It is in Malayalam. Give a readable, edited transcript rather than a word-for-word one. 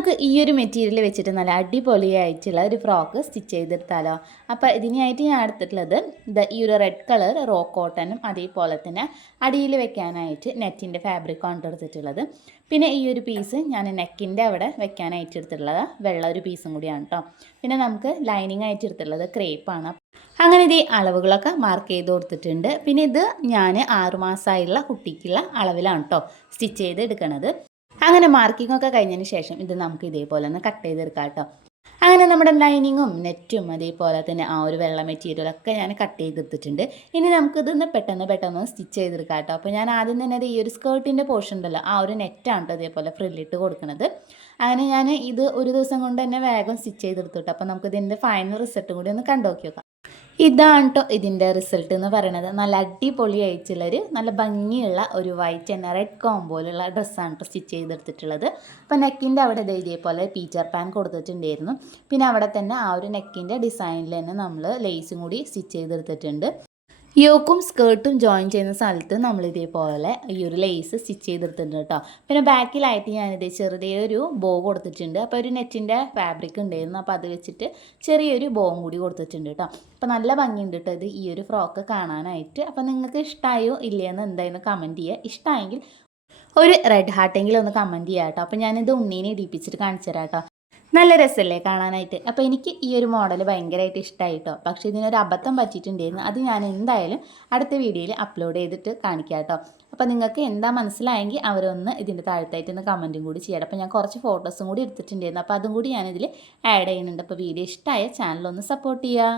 നമുക്ക് ഈ ഒരു മെറ്റീരിയൽ വെച്ചിട്ട് നല്ല അടിപൊളിയായിട്ടുള്ള ഒരു ഫ്രോക്ക് സ്റ്റിച്ച് ചെയ്തെടുത്താലോ. അപ്പോൾ ഇതിനായിട്ട് ഞാൻ എടുത്തിട്ടുള്ളത് ഈ ഒരു റെഡ് കളർ റോ കോട്ടനും അതേപോലെ തന്നെ അടിയിൽ വെക്കാനായിട്ട് നെറ്റിൻ്റെ ഫാബ്രിക്കാണ് എടുത്തിട്ടുള്ളത്. പിന്നെ ഈ ഒരു പീസ് ഞാൻ നെക്കിൻ്റെ അവിടെ വെക്കാനായിട്ട് എടുത്തിട്ടുള്ളത് വെള്ള ഒരു പീസും കൂടിയാണ് കേട്ടോ. പിന്നെ നമുക്ക് ലൈനിങ് ആയിട്ട് എടുത്തിട്ടുള്ളത് ക്രേപ്പാണ്. അങ്ങനെ ഇത് അളവുകളൊക്കെ മാർക്ക് ചെയ്ത് കൊടുത്തിട്ടുണ്ട്. പിന്നെ ഇത് ഞാൻ 6 മാസമായുള്ള കുട്ടിക്കുള്ള അളവിലാണ് കേട്ടോ സ്റ്റിച്ച് ചെയ്ത് എടുക്കണത്. അങ്ങനെ മാർക്കിംഗ് ഒക്കെ കഴിഞ്ഞതിന് ശേഷം ഇത് നമുക്ക് ഇതേപോലെ ഒന്ന് കട്ട് ചെയ്തെടുക്കാം കേട്ടോ. അങ്ങനെ നമ്മുടെ ലൈനിങ്ങും നെറ്റും അതേപോലെ തന്നെ ആ ഒരു വെള്ള മെറ്റീരിയലൊക്കെ ഞാൻ കട്ട് ചെയ്തെടുത്തിട്ടുണ്ട്. ഇനി നമുക്കിതൊന്ന് പെട്ടെന്ന് സ്റ്റിച്ച് ചെയ്തെടുക്കാം കേട്ടോ. അപ്പോൾ ഞാൻ ആദ്യം തന്നെ ഈ ഒരു സ്കേർട്ടിൻ്റെ പോർഷൻ ഉണ്ടല്ലോ ആ ഒരു നെറ്റാണ് കേട്ടോ ഇതേപോലെ ഫ്രില്ലിട്ട് കൊടുക്കുന്നത്. അങ്ങനെ ഞാൻ ഇത് ഒരു ദിവസം കൊണ്ട് തന്നെ വേഗം സ്റ്റിച്ച് ചെയ്തെടുത്തു കേട്ടോ. അപ്പോൾ നമുക്കിതിൻ്റെ ഫൈനൽ റിസൾട്ടും കൂടി ഒന്ന് കണ്ടുനോക്കി നോക്കാം. ഇതാണ് കേട്ടോ ഇതിൻ്റെ റിസൾട്ട് എന്ന് പറയുന്നത്. നല്ല അടിപൊളിയായിട്ടുള്ളൊരു നല്ല ഭംഗിയുള്ള ഒരു വൈറ്റ് ആൻഡ് റെഡ് കോംബോയിലുള്ള ഡ്രസ്സാണ് കേട്ടോ സ്റ്റിച്ച് ചെയ്തെടുത്തിട്ടുള്ളത്. അപ്പോൾ നെക്കിൻ്റെ അവിടെ ഇതേപോലെ പീച്ചർ പാൻ കൊടുത്തിട്ടുണ്ടായിരുന്നു. പിന്നെ അവിടെ തന്നെ ആ ഒരു നെക്കിൻ്റെ ഡിസൈനിൽ തന്നെ നമ്മൾ ലേസും കൂടി സ്റ്റിച്ച് ചെയ്തെടുത്തിട്ടുണ്ട്. യോക്കും സ്കേർട്ടും ജോയിൻ ചെയ്യുന്ന സ്ഥലത്ത് നമ്മൾ ഇതേപോലെ ഈ ഒരു ലേസ് സ്റ്റിച്ച് ചെയ്തെടുത്തിട്ടുണ്ട് കേട്ടോ. പിന്നെ ബാക്കിലായിട്ട് ഞാനിത് ചെറിയൊരു ബോ കൊടുത്തിട്ടുണ്ട്. അപ്പോൾ ഒരു നെറ്റിൻ്റെ ഫാബ്രിക് ഉണ്ടായിരുന്നു, അപ്പോൾ അത് വെച്ചിട്ട് ചെറിയൊരു ബോവും കൂടി കൊടുത്തിട്ടുണ്ട് കേട്ടോ. അപ്പോൾ നല്ല ഭംഗിയുണ്ട് കേട്ടോ ഇത് ഈ ഒരു ഫ്രോക്ക് കാണാനായിട്ട്. അപ്പോൾ നിങ്ങൾക്ക് ഇഷ്ടമായോ ഇല്ലയെന്ന് എന്തായാലും കമൻറ്റ് ചെയ്യുക. ഇഷ്ടമായെങ്കിൽ ഒരു റെഡ് ഹാർട്ടെങ്കിലും ഒന്ന് കമൻറ്റ് ചെയ്യാം കേട്ടോ. അപ്പോൾ ഞാനിത് ഉണ്ണീനെ ഇടിപ്പിച്ചിട്ട് കാണിച്ചു തരാം കേട്ടോ. നല്ല രസമല്ലേ കാണാനായിട്ട്. അപ്പോൾ എനിക്ക് ഈ ഒരു മോഡൽ ഭയങ്കരമായിട്ട് ഇഷ്ടമായി കേട്ടോ. പക്ഷേ ഇതിനൊരു അബദ്ധം പറ്റിയിട്ടുണ്ടായിരുന്നു. അത് ഞാൻ എന്തായാലും അടുത്ത വീഡിയോയിൽ അപ്ലോഡ് ചെയ്തിട്ട് കാണിക്കാം കേട്ടോ. അപ്പോൾ നിങ്ങൾക്ക് എന്താ മനസ്സിലായെങ്കിൽ അവരൊന്ന് ഇതിൻ്റെ താഴത്തായിട്ടൊന്ന് കമൻറ്റും കൂടി ചെയ്യണം. അപ്പോൾ ഞാൻ കുറച്ച് ഫോട്ടോസും കൂടി എടുത്തിട്ടുണ്ടായിരുന്നു. അപ്പോൾ അതും കൂടി ഞാനിതിൽ ആഡ് ചെയ്യുന്നുണ്ട്. അപ്പോൾ വീഡിയോ ഇഷ്ടമായ ചാനലൊന്ന് സപ്പോർട്ട് ചെയ്യുക.